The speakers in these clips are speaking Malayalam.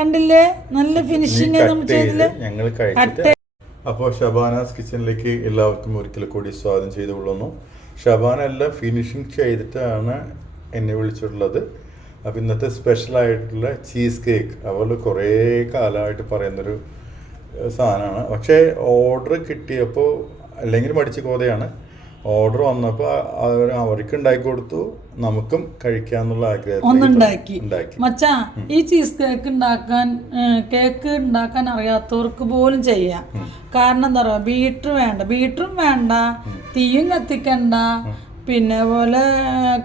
കണ്ടില്ലേ? നല്ല ഫിനിഷിങ് നമ്മൾ ചെയ്തില്ലേ ഞങ്ങൾ കഴിച്ചിട്ട്. അപ്പോൾ ഷബാനാസ് കിച്ചണിലേക്ക് എല്ലാവർക്കും ഒരിക്കൽ കൂടി സ്വാഗതം ചെയ്തു കൊള്ളുന്നു ഷബാന എല്ലാം ഫിനിഷിങ് ചെയ്തിട്ടാണ് എന്നെ വിളിച്ചിട്ടുള്ളത്. അപ്പോൾ ഇന്നത്തെ സ്പെഷ്യൽ ആയിട്ടുള്ള ചീസ് കേക്ക് അവൾ കുറേ കാലമായിട്ട് പറയുന്നൊരു സാധനമാണ്. പക്ഷേ ഓർഡർ കിട്ടിയപ്പോൾ അല്ലെങ്കിൽ മടിച്ച കോതയാണ് ഓർഡർ വന്നപ്പോൾ അവർ അവർക്ക് ഉണ്ടാക്കി കൊടുത്തു. നമുക്കും കഴിക്കാന്നുള്ള ആഗ്രഹം മച്ചാ ഈ ചീസ് കേക്ക് ഉണ്ടാക്കാൻ കേക്ക് ഉണ്ടാക്കാൻ അറിയാത്തവർക്ക് പോലും ചെയ്യാം. കാരണം എന്താ പറയുക ബീറ്റർ വേണ്ട. ബീറ്ററും വേണ്ട തീയും കത്തിക്കണ്ട പിന്നെ പോലെ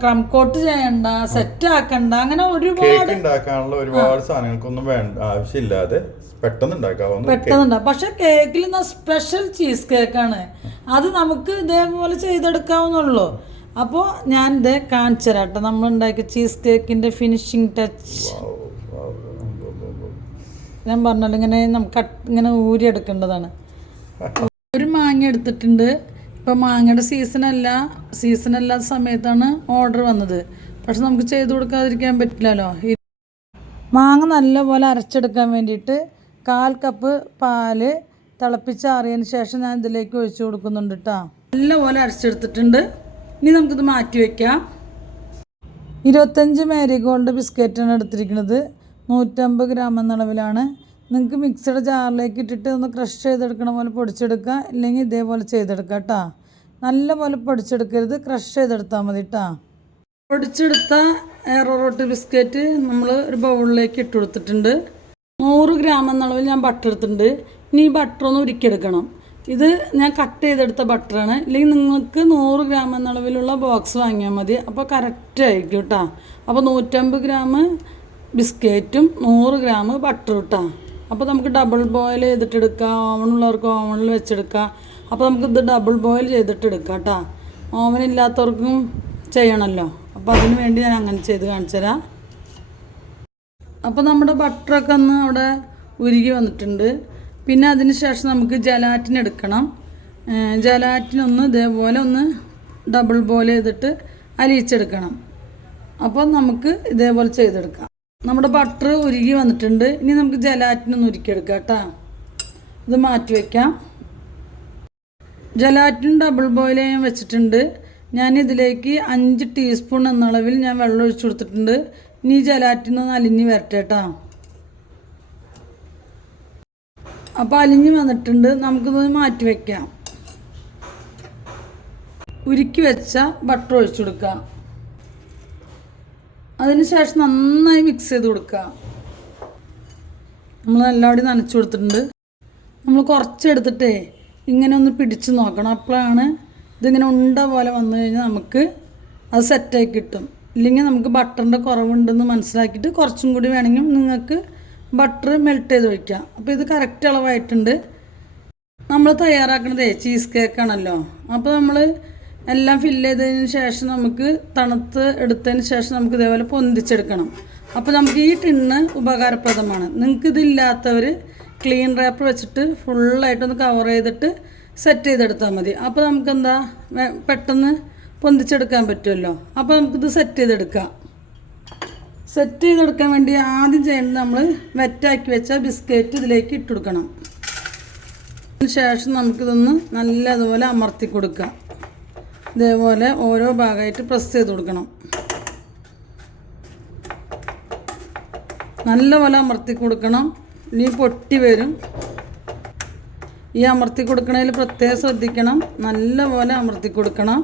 ക്രം കോട്ട് ചെയ്യണ്ട സെറ്റ് ആക്കണ്ട അങ്ങനെ ഒരുപാട് ഉണ്ടാക്കാനുള്ള ഒരുപാട് സാധനങ്ങൾക്കൊന്നും വേണ്ട ആവശ്യമില്ലാതെ പെട്ടെന്ന് ഉണ്ടാക്കാവുന്ന പെട്ടെന്നുണ്ട് പക്ഷെ കേക്കിൽ സ്പെഷ്യൽ ചീസ് കേക്കാണ് അത് നമുക്ക് ഇതേപോലെ ചെയ്തെടുക്കാവുന്നുള്ളൂ. അപ്പോൾ ഞാൻ ഇത് കാണിച്ചു തരാം കേട്ടോ നമ്മൾ ഉണ്ടാക്കിയ ചീസ് കേക്കിന്റെ ഫിനിഷിങ് ടച്ച് ഞാൻ പറഞ്ഞല്ലോ ഇങ്ങനെ നമുക്ക് ഇങ്ങനെ ഊരി എടുക്കേണ്ടതാണ്. ഒരു മാങ്ങ എടുത്തിട്ടുണ്ട്. ഇപ്പൊ മാങ്ങയുടെ സീസണല്ല സീസണല്ലാത്ത സമയത്താണ് ഓർഡർ വന്നത്. പക്ഷെ നമുക്ക് ചെയ്തു കൊടുക്കാതിരിക്കാൻ പറ്റില്ലല്ലോ. മാങ്ങ നല്ലപോലെ അരച്ചെടുക്കാൻ വേണ്ടിയിട്ട് കാൽ കപ്പ് പാൽ തിളപ്പിച്ചാറിയതിന് ശേഷം ഞാൻ ഇതിലേക്ക് ഒഴിച്ചു കൊടുക്കുന്നുണ്ട് കേട്ടോ നല്ലപോലെ അരച്ചെടുത്തിട്ടുണ്ട്. ഇനി നമുക്കിത് മാറ്റി വയ്ക്കാം ഇരുപത്തഞ്ച് മാരിഗോൾഡ് ബിസ്ക്കറ്റാണ് എടുത്തിരിക്കുന്നത്. നൂറ്റമ്പത് ഗ്രാം എന്ന അളവിലാണ്. നിങ്ങൾക്ക് മിക്സഡ് ജാറിലേക്ക് ഇട്ടിട്ട് ഒന്ന് ക്രഷ് ചെയ്തെടുക്കണ പോലെ പൊടിച്ചെടുക്കുക. ഇല്ലെങ്കിൽ ഇതേപോലെ ചെയ്തെടുക്കുക കേട്ടോ. നല്ല പോലെ പൊടിച്ചെടുക്കരുത്. ക്രഷ് ചെയ്തെടുത്താൽ മതി കേട്ടോ. പൊടിച്ചെടുത്ത എറോറോട്ട് ബിസ്ക്കറ്റ് നമ്മൾ ഒരു ബൗളിലേക്ക് ഇട്ട് കൊടുത്തിട്ടുണ്ട്. നൂറ് ഗ്രാം എന്നളവിൽ ഞാൻ ബട്ടർ എടുത്തിട്ടുണ്ട്. ഇനി ഈ ബട്ടർ ഒന്ന് ഉരുക്കിയെടുക്കണം. ഇത് ഞാൻ കട്ട് ചെയ്തെടുത്ത ബട്ടറാണ് ഇല്ലെങ്കിൽ നിങ്ങൾക്ക് നൂറ് ഗ്രാം എന്നളവിലുള്ള ബോക്സ് വാങ്ങിയാൽ മതി. അപ്പോൾ കറക്റ്റ് ആയിരിക്കും കേട്ടോ അപ്പോൾ നൂറ്റമ്പത് ഗ്രാം ബിസ്ക്കറ്റും നൂറ് ഗ്രാം ബട്ടറും കേട്ടോ അപ്പോൾ നമുക്ക് ഡബിൾ ബോയിൽ ചെയ്തിട്ട് എടുക്കാം. ഓവനുള്ളവർക്ക് ഓവനിൽ വെച്ചെടുക്കാം. അപ്പോൾ നമുക്ക് ഇത് ഡബിൾ ബോയിൽ ചെയ്തിട്ടെടുക്കാം കേട്ടോ ഓവൻ ഇല്ലാത്തവർക്കും ചെയ്യണമല്ലോ അപ്പോൾ അതിന് വേണ്ടി ഞാൻ അങ്ങനെ ചെയ്ത് കാണിച്ചു തരാം. അപ്പോൾ നമ്മുടെ ബട്ടറൊക്കെ ഒന്ന് അവിടെ ഉരുകി വന്നിട്ടുണ്ട്. പിന്നെ അതിന് ശേഷം നമുക്ക് ജലാറ്റിൻ എടുക്കണം. ജലാറ്റിൻ ഒന്ന് ഇതേപോലെ ഒന്ന് ഡബിൾ ബോയിൽ ചെയ്തിട്ട് അലിയിച്ചെടുക്കണം. അപ്പോൾ നമുക്ക് ഇതേപോലെ ചെയ്തെടുക്കാം. നമ്മുടെ ബട്ടർ ഉരുകി വന്നിട്ടുണ്ട്. ഇനി നമുക്ക് ജലാറ്റിൻ ഒന്ന് ഉരുക്കിയെടുക്കാം കേട്ടോ. ഇത് മാറ്റി വയ്ക്കാം ജലാറ്റിൻ ഡബിൾ ബോയിൽ ചെയ്യാൻ വെച്ചിട്ടുണ്ട്. ഞാൻ ഇതിലേക്ക് അഞ്ച് ടീസ്പൂൺ എന്നളവിൽ ഞാൻ വെള്ളം ഒഴിച്ചു കൊടുത്തിട്ടുണ്ട്. ഇനി ജലാറ്റിനൊന്ന് അലിഞ്ഞ് വരട്ടെ കേട്ടോ. അപ്പോൾ അലിഞ്ഞ് വന്നിട്ടുണ്ട്. നമുക്കിത് മാറ്റി വയ്ക്കാം ഉരുക്കി വെച്ച ബട്ടർ ഒഴിച്ചു കൊടുക്കുക. അതിനുശേഷം നന്നായി മിക്സ് ചെയ്ത് കൊടുക്കുക. നമ്മൾ എല്ലാവിടെയും നനച്ചു കൊടുത്തിട്ടുണ്ട്. നമ്മൾ കുറച്ചെടുത്തിട്ടേ ഇങ്ങനെ ഒന്ന് പിടിച്ച് നോക്കണം. അപ്പോഴാണ് ഇതിങ്ങനെ ഉണ്ട പോലെ വന്നു കഴിഞ്ഞാൽ നമുക്ക് അത് സെറ്റായി കിട്ടും. ഇല്ലെങ്കിൽ നമുക്ക് ബട്ടറിന്റെ കുറവുണ്ടെന്ന് മനസ്സിലാക്കിയിട്ട് കുറച്ചും കൂടി വേണമെങ്കിൽ നിങ്ങൾക്ക് ബട്ടർ മെൽറ്റ് ചെയ്ത് ഒഴിക്കാം. അപ്പോൾ ഇത് കറക്റ്റ് അളവായിട്ടുണ്ട്. നമ്മൾ തയ്യാറാക്കണതേ ചീസ് കേക്കാണല്ലോ അപ്പോൾ നമ്മൾ എല്ലാം ഫില്ല് ചെയ്തതിന് ശേഷം നമുക്ക് തണുത്ത് എടുത്തതിന് ശേഷം നമുക്ക് ഇതേപോലെ പൊന്തിച്ചെടുക്കണം. അപ്പോൾ നമുക്ക് ഈ ടിണ്ണ് ഉപകാരപ്രദമാണ്. നിങ്ങൾക്ക് ഇതില്ലാത്തവർ ക്ലീൻ റാപ്പർ വെച്ചിട്ട് ഫുള്ളായിട്ടൊന്ന് കവർ ചെയ്തിട്ട് സെറ്റ് ചെയ്തെടുത്താൽ മതി. അപ്പോൾ നമുക്കെന്താ പെട്ടെന്ന് പൊന്തിച്ചെടുക്കാൻ പറ്റുമല്ലോ. അപ്പോൾ നമുക്കിത് സെറ്റ് ചെയ്തെടുക്കാം. സെറ്റ് ചെയ്തെടുക്കാൻ വേണ്ടി ആദ്യം ചെയ്യേണ്ടത് നമ്മൾ വെറ്റാക്കി വെച്ച ബിസ്ക്കറ്റ് ഇതിലേക്ക് ഇട്ട് കൊടുക്കണം. ശേഷം നമുക്കിതൊന്ന് നല്ലതുപോലെ അമർത്തി കൊടുക്കാം ഇതേപോലെ ഓരോ ഭാഗമായിട്ട് പ്രസ് ചെയ്ത് കൊടുക്കണം. നല്ലപോലെ അമർത്തി കൊടുക്കണം. ഇനി പൊട്ടി വരും. ഈ അമർത്തി കൊടുക്കണതിൽ പ്രത്യേകം ശ്രദ്ധിക്കണം. നല്ലപോലെ അമർത്തി കൊടുക്കണം.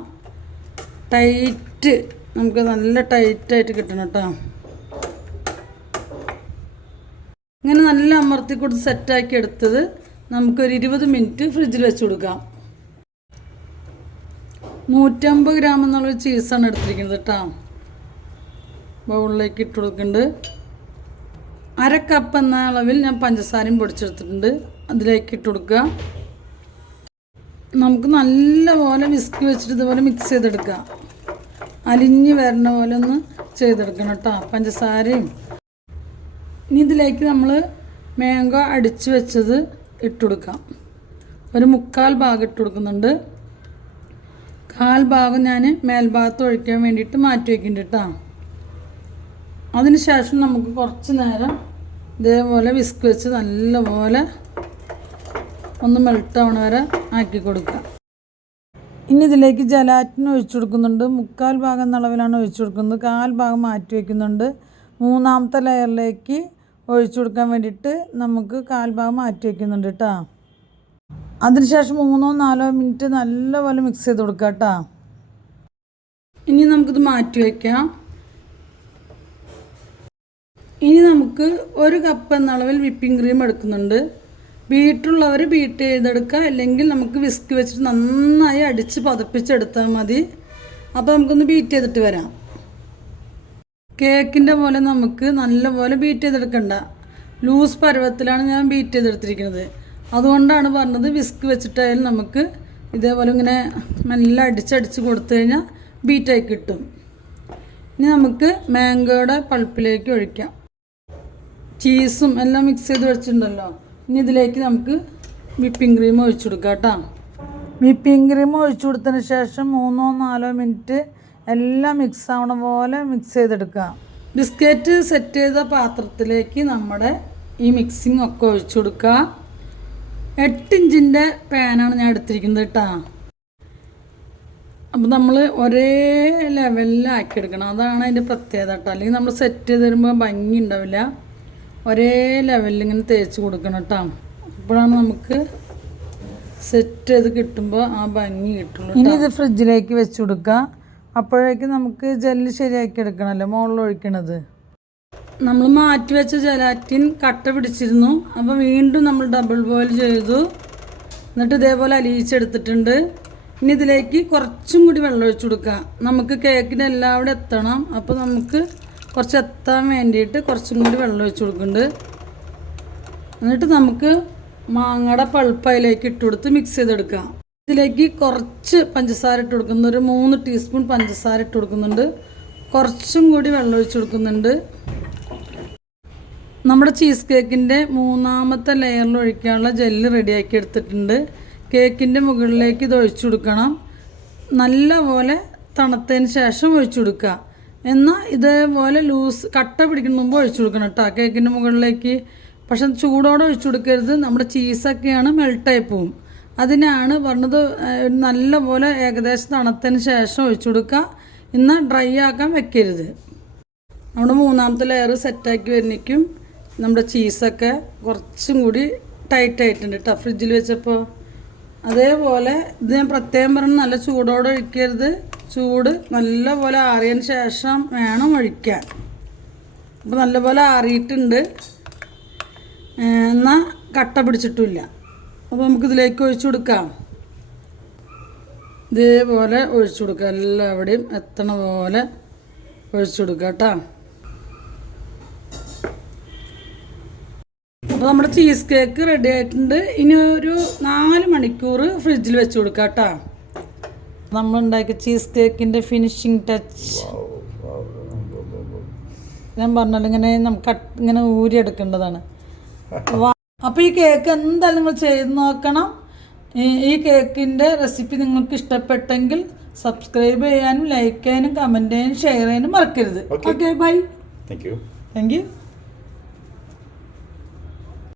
ടൈറ്റ് നമുക്ക് നല്ല ടൈറ്റായിട്ട് കിട്ടണം കേട്ടോ ഇങ്ങനെ നല്ല അമർത്തി കൊടുത്ത് സെറ്റാക്കി എടുത്തത് നമുക്കൊരു ഇരുപത് മിനിറ്റ് ഫ്രിഡ്ജിൽ വെച്ച് കൊടുക്കാം. നൂറ്റമ്പത് ഗ്രാം എന്നുള്ള ചീസാണ് എടുത്തിരിക്കുന്നത് കേട്ടോ ബൗളിലേക്ക് ഇട്ട് കൊടുക്കുന്നുണ്ട്. അര കപ്പ് എന്ന അളവിൽ ഞാൻ പഞ്ചസാരയും പൊടിച്ചെടുത്തിട്ടുണ്ട്. അതിലേക്ക് ഇട്ട് കൊടുക്കുക. നമുക്ക് നല്ലപോലെ വിസ്കി വെച്ചിട്ട് ഇതുപോലെ മിക്സ് ചെയ്തെടുക്കാം. അലിഞ്ഞ് വരണ പോലെ ഒന്ന് ചെയ്തെടുക്കണം കേട്ടോ പഞ്ചസാരയും ഇനി ഇതിലേക്ക് നമ്മൾ മാംഗോ അടിച്ച് വെച്ചത് ഇട്ട് കൊടുക്കാം. ഒരു മുക്കാൽ ഭാഗം ഇട്ട് കൊടുക്കുന്നുണ്ട്. കാൽ ഭാഗം ഞാൻ മേൽഭാഗത്ത് ഒഴിക്കാൻ വേണ്ടിയിട്ട് മാറ്റി വയ്ക്കുന്നുണ്ട് കേട്ടോ അതിനുശേഷം നമുക്ക് കുറച്ച് നേരം ഇതേപോലെ വിസ്ക് വെച്ച് നല്ലപോലെ ഒന്ന് മെൽട്ട് ആവണ വരെ ആക്കി കൊടുക്കുക. ഇനി ഇതിലേക്ക് ജലാറ്റിൻ ഒഴിച്ചു കൊടുക്കുന്നുണ്ട്. മുക്കാൽ ഭാഗം എന്ന ഒഴിച്ചു കൊടുക്കുന്നത്. കാൽ ഭാഗം മാറ്റി വയ്ക്കുന്നുണ്ട് മൂന്നാമത്തെ ലെയറിലേക്ക് ഒഴിച്ചു കൊടുക്കാൻ വേണ്ടിയിട്ട് നമുക്ക് കാൽഭാഗം മാറ്റി വയ്ക്കുന്നുണ്ട് കേട്ടോ അതിനുശേഷം മൂന്നോ നാലോ മിനിറ്റ് നല്ലപോലെ മിക്സ് ചെയ്ത് കൊടുക്കുക കേട്ടോ ഇനി നമുക്കിത് മാറ്റി വയ്ക്കാം ഇനി നമുക്ക് ഒരു കപ്പ് എന്ന അളവിൽ വിപ്പിംഗ് ക്രീം എടുക്കുന്നുണ്ട്. ബീറ്റുള്ളവർ ബീറ്റ് ചെയ്തെടുക്കുക അല്ലെങ്കിൽ നമുക്ക് വിസ്ക് വെച്ചിട്ട് നന്നായി അടിച്ച് പതപ്പിച്ചെടുത്താൽ മതി. അപ്പോൾ നമുക്കൊന്ന് ബീറ്റ് ചെയ്തിട്ട് വരാം. കേക്കിന്റെ പോലെ നമുക്ക് നല്ലപോലെ ബീറ്റ് ചെയ്തെടുക്കണ്ട. ലൂസ് പരുവത്തിലാണ് ഞാൻ ബീറ്റ് ചെയ്തെടുത്തിരിക്കുന്നത്. അതുകൊണ്ടാണ് പറഞ്ഞത് വിസ്ക് വെച്ചിട്ടായാലും നമുക്ക് ഇതേപോലെ ഇങ്ങനെ മെല്ലെ അടിച്ചടിച്ച് കൊടുത്തു കഴിഞ്ഞാൽ ബീറ്റായി കിട്ടും. ഇനി നമുക്ക് മാംഗോയുടെ പൾപ്പിലേക്ക് ഒഴിക്കാം. ചീസും എല്ലാം മിക്സ് ചെയ്ത് വെച്ചിട്ടുണ്ടല്ലോ. ഇനി ഇതിലേക്ക് നമുക്ക് വിപ്പിംഗ് ക്രീം ഒഴിച്ചു കൊടുക്കാം കേട്ടോ. വിപ്പിംഗ് ക്രീം ഒഴിച്ചു കൊടുത്തതിന് ശേഷം മൂന്നോ നാലോ മിനിറ്റ് എല്ലാം മിക്സ് ആവണ പോലെ മിക്സ് ചെയ്തെടുക്കുക. ബിസ്ക്കറ്റ് സെറ്റ് ചെയ്ത പാത്രത്തിലേക്ക് നമ്മുടെ ഈ മിക്സിങ് ഒക്കെ ഒഴിച്ചു കൊടുക്കുക. എട്ട് ഇഞ്ചിന്റെ പാനാണ് ഞാൻ എടുത്തിരിക്കുന്നത് കേട്ടോ അപ്പോൾ നമ്മൾ ഒരേ ലെവലിലാക്കി എടുക്കണം. അതാണ് അതിന്റെ പ്രത്യേകത കേട്ടോ അല്ലെങ്കിൽ നമ്മൾ സെറ്റ് ചെയ്ത് തരുമ്പോൾ ഭംഗി ഉണ്ടാവില്ല. ഒരേ ലെവലിൽ ഇങ്ങനെ തേച്ച് കൊടുക്കണം കേട്ടോ അപ്പോഴാണ് നമുക്ക് സെറ്റ് ചെയ്ത് കിട്ടുമ്പോൾ ആ ഭംഗി കിട്ടുള്ളൂ ഇനി ഇത് ഫ്രിഡ്ജിലേക്ക് വെച്ച് കൊടുക്കുക. അപ്പോഴേക്കും നമുക്ക് ജെല്ല് ശരിയാക്കി എടുക്കണമല്ലോ മുകളിൽ ഒഴിക്കണത്. നമ്മൾ മാറ്റി വെച്ച ജലാറ്റിൻ കട്ട പിടിച്ചിരുന്നു. അപ്പോൾ വീണ്ടും നമ്മൾ ഡബിൾ ബോയിൽ ചെയ്തു. എന്നിട്ട് ഇതേപോലെ അലിയിച്ചെടുത്തിട്ടുണ്ട്. ഇനി ഇതിലേക്ക് കുറച്ചും കൂടി വെള്ളം ഒഴിച്ചു കൊടുക്കാം നമുക്ക് കേക്കിന് എല്ലാവിടെ എത്തണം. അപ്പോൾ നമുക്ക് കുറച്ച് എത്താൻ വേണ്ടിയിട്ട് കുറച്ചും കൂടി വെള്ളം ഒഴിച്ചു കൊടുക്കുന്നുണ്ട്. എന്നിട്ട് നമുക്ക് മാങ്ങയുടെ പൾപ്പ് അതിലേക്ക് ഇട്ട് കൊടുത്ത് മിക്സ് ചെയ്തെടുക്കാം. ഇതിലേക്ക് കുറച്ച് പഞ്ചസാര ഇട്ട് കൊടുക്കുന്നു. ഒരു മൂന്ന് ടീസ്പൂൺ പഞ്ചസാര ഇട്ട് കൊടുക്കുന്നുണ്ട്. കുറച്ചും കൂടി വെള്ളം ഒഴിച്ച് കൊടുക്കുന്നുണ്ട്. നമ്മുടെ ചീസ് കേക്കിന്റെ മൂന്നാമത്തെ ലെയറിൽ ഒഴിക്കാനുള്ള ജെല്ല് റെഡിയാക്കി എടുത്തിട്ടുണ്ട്. കേക്കിന്റെ മുകളിലേക്ക് ഇത് ഒഴിച്ചു കൊടുക്കണം. നല്ലപോലെ തണുത്തതിന് ശേഷം ഒഴിച്ചു കൊടുക്കുക. എന്നാൽ ഇതേപോലെ ലൂസ് കട്ട പിടിക്കുന്ന മുമ്പ് ഒഴിച്ചു കൊടുക്കണം കേട്ടോ കേക്കിന്റെ മുകളിലേക്ക്. പക്ഷെ ചൂടോടെ ഒഴിച്ചു കൊടുക്കരുത്. നമ്മുടെ ചീസൊക്കെയാണ് മെൽട്ടായി പോവും. അതിനാണ് പറഞ്ഞത് നല്ലപോലെ ഏകദേശം തണുത്തതിന് ശേഷം ഒഴിച്ചു കൊടുക്കുക. ഇന്ന് ഡ്രൈ ആക്കാൻ വെക്കരുത്. നമ്മുടെ മൂന്നാമത്തെ ലെയർ സെറ്റാക്കി വരുന്നേക്കും നമ്മുടെ ചീസൊക്കെ കുറച്ചും കൂടി ടൈറ്റ് ആയിട്ടുണ്ട് കേട്ടോ ഫ്രിഡ്ജിൽ വെച്ചപ്പോൾ. അതേപോലെ ഇത് ഞാൻ പ്രത്യേകം പറഞ്ഞ് നല്ല ചൂടോടെ ഒഴിക്കരുത്. ചൂട് നല്ലപോലെ ആറിയതിന് ശേഷം വേണം ഒഴിക്കാൻ. അപ്പോൾ നല്ലപോലെ ആറിയിട്ടുണ്ട്. എന്നാൽ കട്ട പിടിച്ചിട്ടില്ല അപ്പോൾ നമുക്കിതിലേക്ക് ഒഴിച്ചു കൊടുക്കാം. ഇതേപോലെ ഒഴിച്ചു കൊടുക്കുക എല്ലാവിടെയും എത്തണ പോലെ ഒഴിച്ചു കൊടുക്കുക കേട്ടോ. അപ്പോൾ നമ്മുടെ ചീസ് കേക്ക് റെഡി ആയിട്ടുണ്ട്. ഇനി ഒരു നാല് മണിക്കൂർ ഫ്രിഡ്ജിൽ വെച്ച് കൊടുക്കുക കേട്ടോ. നമ്മൾ ഉണ്ടാക്കിയ ചീസ് കേക്കിന്റെ ഫിനിഷിങ് ടച്ച് ഞാൻ പറഞ്ഞല്ലോ ഇങ്ങനെ നമുക്ക് ഇങ്ങനെ ഊരിയെടുക്കേണ്ടതാണ്. വാ- അപ്പോൾ ഈ കേക്ക് എന്തായാലും നിങ്ങൾ ചെയ്ത് നോക്കണം. ഈ- കേക്കിന്റെ റെസിപ്പി നിങ്ങൾക്ക് ഇഷ്ടപ്പെട്ടെങ്കിൽ സബ്സ്ക്രൈബ് ചെയ്യാനും ലൈക്ക് ചെയ്യാനും കമന്റ് ചെയ്യാനും ഷെയർ ചെയ്യാനും മറക്കരുത്. Okay bye thank you thank you